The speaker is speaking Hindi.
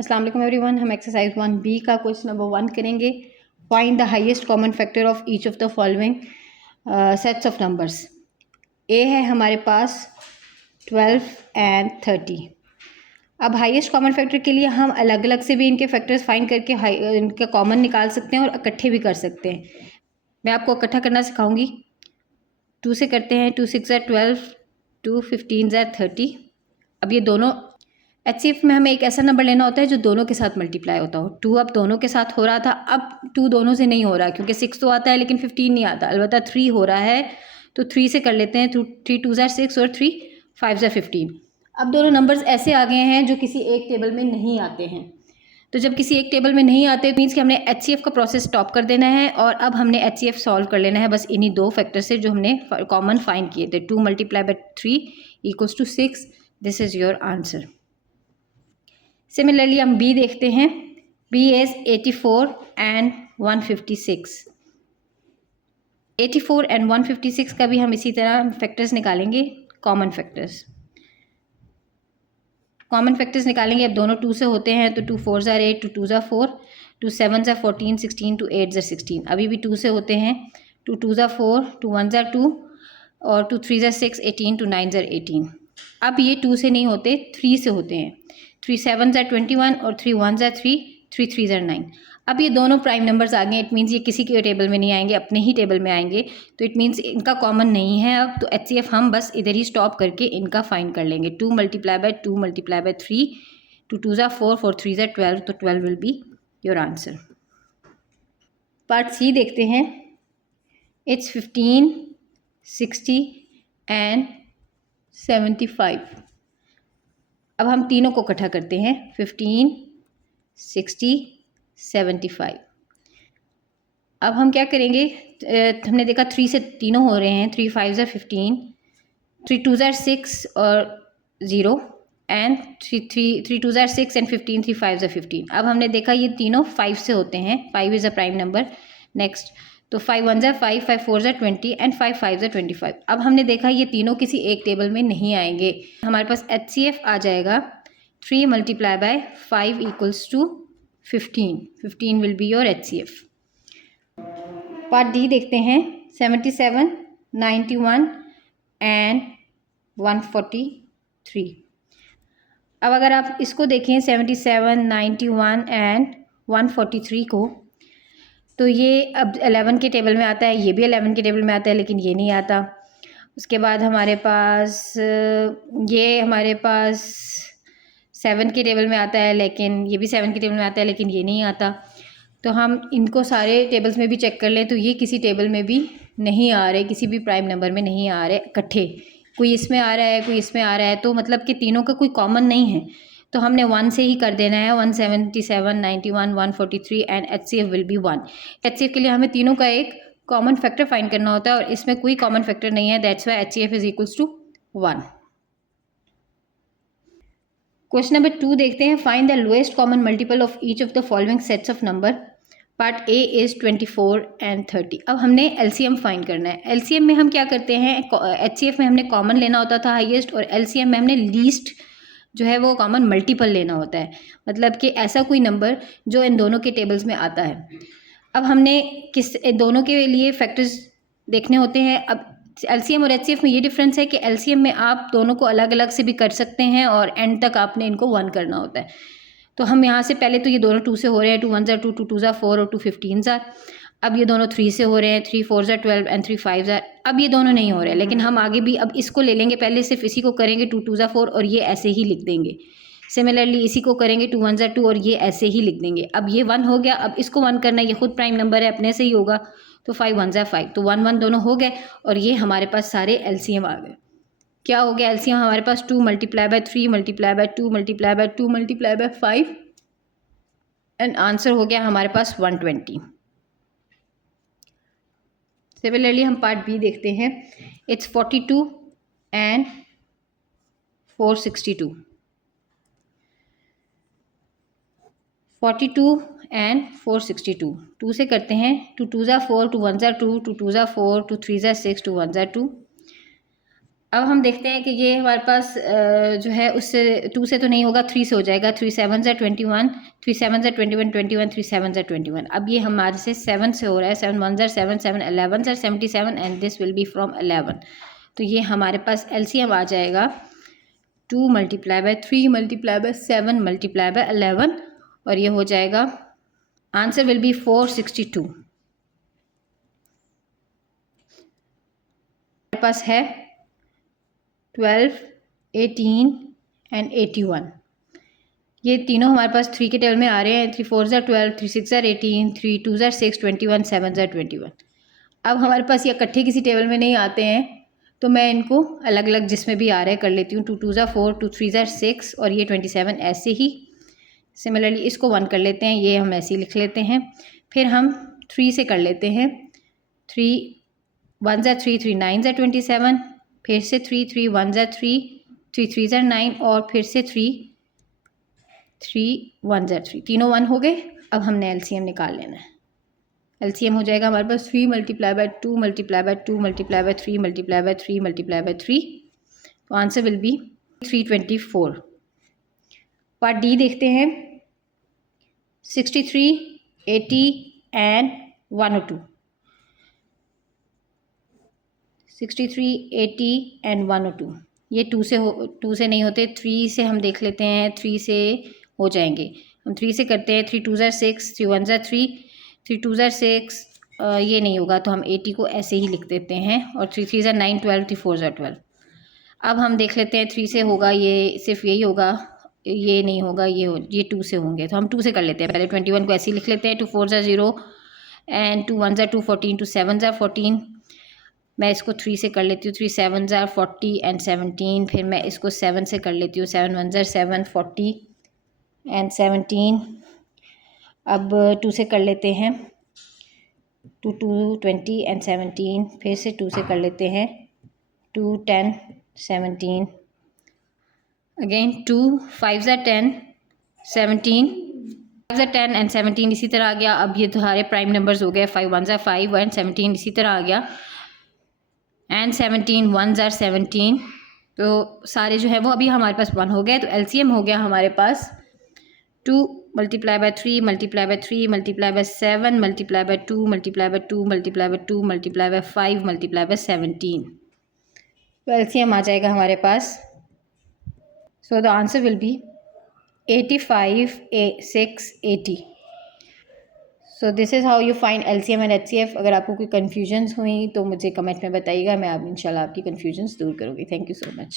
अस्सलाम वालेकुम एवरीवन। हम एक्सरसाइज 1B का क्वेश्चन नंबर 1 करेंगे। Find the highest common factor of each of the following sets of numbers. A है हमारे पास 12 एंड 30। अब हाईएस्ट कॉमन फैक्टर के लिए हम अलग अलग से भी इनके फैक्टर्स फाइंड करके इनका कॉमन निकाल सकते हैं और इकट्ठे भी कर सकते हैं। मैं आपको इकट्ठा करना सिखाऊंगी। 2 से करते हैं। 2 6 ज़ा 12, 2 15 ज़ा 30। अब ये दोनों HCF में हमें एक ऐसा नंबर लेना होता है जो दोनों के साथ मल्टीप्लाई होता हो। 2 अब दोनों के साथ हो रहा था, अब 2 दोनों से नहीं हो रहा क्योंकि 6 तो आता है लेकिन 15 नहीं आता। अलबत्ता 3 हो रहा है तो 3 से कर लेते हैं। 3 2 ज़ा 6 और 3 5 ज़ा 15। अब दोनों नंबर्स ऐसे आ गए हैं जो किसी एक टेबल में नहीं आते हैं। तो जब किसी एक टेबल में नहीं आते मीन्स कि हमने HCF का प्रोसेस स्टॉप कर देना है और अब हमने HCF सॉल्व कर लेना है बस इन्हीं दो फैक्टर से जो हमने कॉमन फाइंड किए थे। 2 multiply by 3 equals to 6। This is your answer. Similarly हम B देखते हैं। B is 84 and 156। 84 एंड 156 का भी हम इसी तरह फैक्टर्स निकालेंगे। कॉमन फैक्टर्स निकालेंगे। अब दोनों 2 से होते हैं तो 2 4 ज़ा 8, 2 2 ज़ा 4, 2 7 ज़ा 14 16, 2 8 ज़ा 16। अभी भी 2 से होते हैं। 2 2 ज़ा 4, 2 1 ज़ा 2 और 2 3 ज़ा 6 18, 2 9 ज़ा 18। अब ये 2 से नहीं होते, 3 से होते हैं। 3 7 ज़ा 21 और 3 1 ज़ा 3, 3 3 ज़ा 9। अब ये दोनों प्राइम नंबर्स आ गए। इट मीन्स ये किसी के टेबल में नहीं आएंगे, अपने ही टेबल में आएंगे। तो इट मीन्स इनका कॉमन नहीं है। अब तो HCF हम बस इधर ही स्टॉप करके इनका फाइंड कर लेंगे। 2 मल्टीप्लाई बाय 2 मल्टीप्लाई बाय 3, 2 2 ज़ा 4, 4 3 ज़ा 12, तो 12 will be your answer. Part C देखते हैं। It's 15 60 and 75। अब हम तीनों को इकट्ठा करते हैं। 15 60 75। अब हम क्या करेंगे, हमने देखा 3 से तीनों हो रहे हैं। 3 5 ज़ा 15, 3 2 ज़ा 6 और 0 एंड 3 2 ज़ा 6 एंड 15 3 5 ज़ा 15। अब हमने देखा ये तीनों 5 से होते हैं। 5 is a prime number. Next तो 5 1 ज़ा 5, 5 4 ज़ा 20 एंड 5 5 ज़ा 25। अब हमने देखा ये तीनों किसी एक टेबल में नहीं आएंगे। हमारे पास HCF आ जाएगा 3 multiply by 5 equals to 15। 15 will be your HCF। Part D देखते हैं। 77 91 एंड 143। अब अगर आप इसको देखें 77 91 एंड 143 को, तो ये अब 11 के टेबल में आता है, ये भी 11 के टेबल में आता है लेकिन ये नहीं आता। उसके बाद हमारे पास ये हमारे पास 7 के टेबल में आता है लेकिन ये भी 7 के टेबल में आता है लेकिन ये नहीं आता। तो हम इनको सारे टेबल्स में भी चेक कर लें तो ये किसी टेबल में भी नहीं आ रहे, किसी भी प्राइम नंबर में नहीं आ रहे इकट्ठे। कोई इसमें आ रहा है, कोई इसमें आ रहा है, तो मतलब कि तीनों का कोई कॉमन नहीं है। तो हमने 1 से ही कर देना है। 177 91 143 and HCF will be 1। HCF के लिए हमें तीनों का एक कॉमन फैक्टर फाइंड करना होता है और इसमें कोई कॉमन फैक्टर नहीं है। That's why HCF is equals to 1। Question number 2 देखते हैं। Find the lowest common multiple of each of the following sets of number. Part A is 24 and 30। अब हमने LCM फाइंड करना है। LCM में हम क्या करते हैं, HCF में हमने कॉमन लेना होता था हाईएस्ट, और LCM में हमने लीस्ट जो है वो कॉमन मल्टीपल लेना होता है। मतलब कि ऐसा कोई नंबर जो इन दोनों के टेबल्स में आता है। अब हमने दोनों के लिए फैक्टर्स देखने होते हैं। अब LCM और HCF में ये डिफरेंस है कि LCM में आप दोनों को अलग अलग से भी कर सकते हैं और एंड तक आपने इनको 1 करना होता है। तो हम यहाँ से पहले तो ये दोनों 2 से हो रहे हैं। 2 1 ज़ा 2, 2 2 ज़ा 4 और 2 15 ज़ा। अब ये दोनों 3 से हो रहे हैं। 3 4 ज़ा 12 एंड 3 5 ज़ा। अब ये दोनों नहीं हो रहे हैं लेकिन हम आगे भी अब इसको ले लेंगे। पहले सिर्फ इसी को करेंगे 2 2 ज़ा 4 और ये ऐसे ही लिख देंगे। सिमिलरली इसी को करेंगे 2 1 ज़ा 2 और ये ऐसे ही लिख देंगे। अब ये 1 हो गया। अब इसको 1 करना है, ये खुद प्राइम नंबर है, अपने से ही होगा। तो 5 1 ज़ा 5, तो 1 1 दोनों हो गए और ये हमारे पास सारे LCM आ गए। क्या हो गया LCM हमारे पास? 2 multiply by 3 multiply by 2 multiply by 2 multiply by 5 and answer हो गया हमारे पास 120। सिमिलरली हम पार्ट B देखते हैं। It's 42 and 462। 42 एंड 462। 2 से करते हैं। 2 2 ज़ा 4, 2 1 ज़ा 2, 2 2 ज़ा 4, 2 3 ज़ा 6, 2 1 ज़ा 2। अब हम देखते हैं कि ये हमारे पास जो है उससे 2 से तो नहीं होगा, 3 से हो जाएगा। 3 7 ज़ा 21, 3 7 ज़ा 21, 21, 3 7 ज़ा 21। अब ये हमारे से 7 से हो रहा है। 7 1 ज़ा 7, 7 11 ज़ा 77 and this will be from 11। तो ये हमारे पास एलसीएम आ जाएगा 2 multiply by 3 multiply by 7 multiply bye 11 और ये हो जाएगा, आंसर विल बी 462। हमारे पास है 12, 18 एंड 81। ये तीनों हमारे पास 3 के टेबल में आ रहे हैं। 3 4 ज़ा 12, 3 6 ज़ा 18, 3 2 ज़ा 6, 21, 7 ज़ा 21। अब हमारे पास ये इकट्ठे किसी टेबल में नहीं आते हैं, तो मैं इनको अलग अलग जिसमें भी आ रहे कर लेती हूँ। 2 2 ज़ा 4, 2 3 ज़ा 6 और ये 27 ऐसे ही। सिमिलरली इसको 1 कर लेते हैं, ये हम ऐसे ही लिख लेते हैं। फिर हम 3 से कर लेते हैं। 3 1 ज़ा 3, 3 9 ज़ा 27, फिर से 3 3 1 ज़ा 3, 3 3 ज़ा 9 और फिर से 3 3 1 ज़ा 3। तीनों 1 हो गए। अब हमने एलसीएम निकाल लेना है। एलसीएम हो जाएगा हमारे पास 3 multiply by 2 multiply by 2 multiply by 3 multiply by 3 multiply by 3। तो answer will B 324। Part D देखते हैं। 63, 80 एंड 102। 63, 80 एंड 102 ये 2 से नहीं होते। 3 से हम देख लेते हैं, 3 से हो जाएंगे। हम 3 से करते हैं। 3 2 ज़ा 6, 3 1 ज़ा 3, 3 2 ज़ा 6, ये नहीं होगा तो हम 80 को ऐसे ही लिख देते हैं। और 3 3 ज़ा 9, 12, 3 4 ज़ा 12। अब हम देख लेते हैं 3 से होगा, ये सिर्फ यही होगा, ये नहीं होगा, ये 2 से होंगे तो हम 2 से कर लेते हैं। पहले 21 को ऐसे ही लिख लेते हैं। 2 4 ज़ा 0 एंड 2 1 ज़ा 2, 14, 2 7 ज़ा 14। मैं इसको 3 से कर लेती हूँ। 3 7 ज़ा 40 एंड 17। फिर मैं इसको 7 से कर लेती हूँ। 7 1 ज़ा 7, 40 एंड 17। अब 2 से कर लेते हैं। 2 2 20 एंड 17। फिर से 2 से कर लेते हैं। 2 10 17 अगेन। 2 5 ज़ा 10 17, 5 ज़ा 10 एंड 17 इसी तरह आ गया। अब ये तुम्हारे प्राइम नंबर्स हो गए। 5 1 ज़ा 5 एंड 17 इसी तरह आ गया एंड 17 1 ज़ा 17। तो सारे जो है वो अभी हमारे पास 1 हो गए। तो एलसीएम हो गया हमारे पास 2 multiply by 3 multiply by 3 multiply by 7 multiply by 2 multiply by 2 multiply by 2 multiply by 5 multiply by 17। तो एलसीएम आ जाएगा हमारे पास। So the answer will be 85 6 80। So this is how you find LCM and HCF. अगर आपको कोई कन्फ्यूजन्स हुई तो मुझे कमेंट में बताइएगा, मैं आप इंशाल्लाह आपकी कन्फ्यूजन्स दूर करूँगी। Thank you so much.